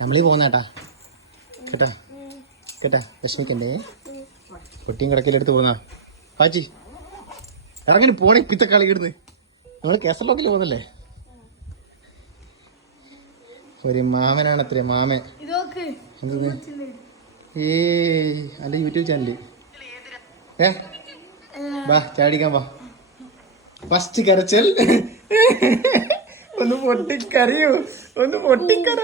നമ്മളീ പോകുന്നേട്ടാ കേട്ടാ കേട്ടാ വിഷമിക്കണ്ടേ. പൊട്ടിയും കിടക്കലെടുത്ത് പോന്നാ പാച്ചി ഇറങ്ങി പോണേ പിത്ത കളി ഇടുന്ന്. നമ്മള് കേസർലോക്കിൽ പോകുന്നല്ലേ. ഒരു മാമനാണ് അത്ര മാമൻ. എന്തത് അല്ല യൂട്യൂബ് ചാനല്. വാ ചാടിക്കാൻ വാ. ഫസ്റ്റ് കരച്ചൽ ഒന്ന് പൊട്ടിക്കറിയൂ. ഒന്ന് പൊട്ടിക്കറ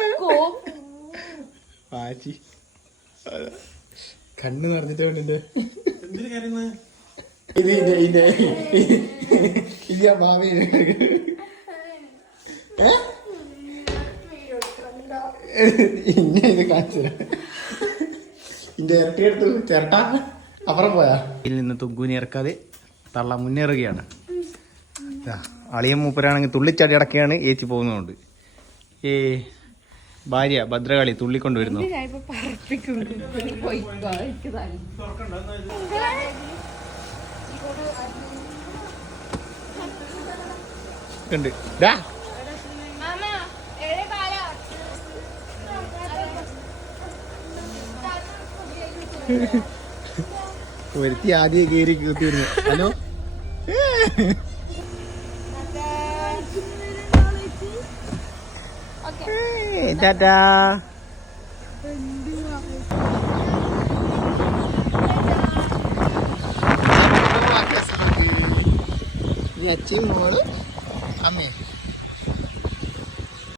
പാച്ചി കണ്ണ് നിറഞ്ഞിട്ട് വേണ്ട. ഇത് ഞാൻ മാമി ഇന്നെ ഇത് കാണിച്ചു. ഇന്റെ ഇരട്ടിയെടുത്ത് ചിരട്ട അപ്പുറം പോയാ. ഇതിൽ നിന്ന് തുഗ്ഗൂനി ഇറക്കാതെ തള്ള മുന്നേറുകയാണ്. അളിയൻ മൂപ്പരാണെങ്കിൽ തുള്ളിച്ചാടി അടക്കുകയാണ്. ഏച്ചി പോകുന്നതുകൊണ്ട് ഭാര്യ ഭദ്രകാളി തുള്ളിക്കൊണ്ട് വരുന്നു. ഉണ്ട് ഒരുത്തി ആദ്യം കയറി കുത്തിയിരുന്നു. ഹലോ ടാറ്റാ. അച്ഛൻ മോള് അമ്മേ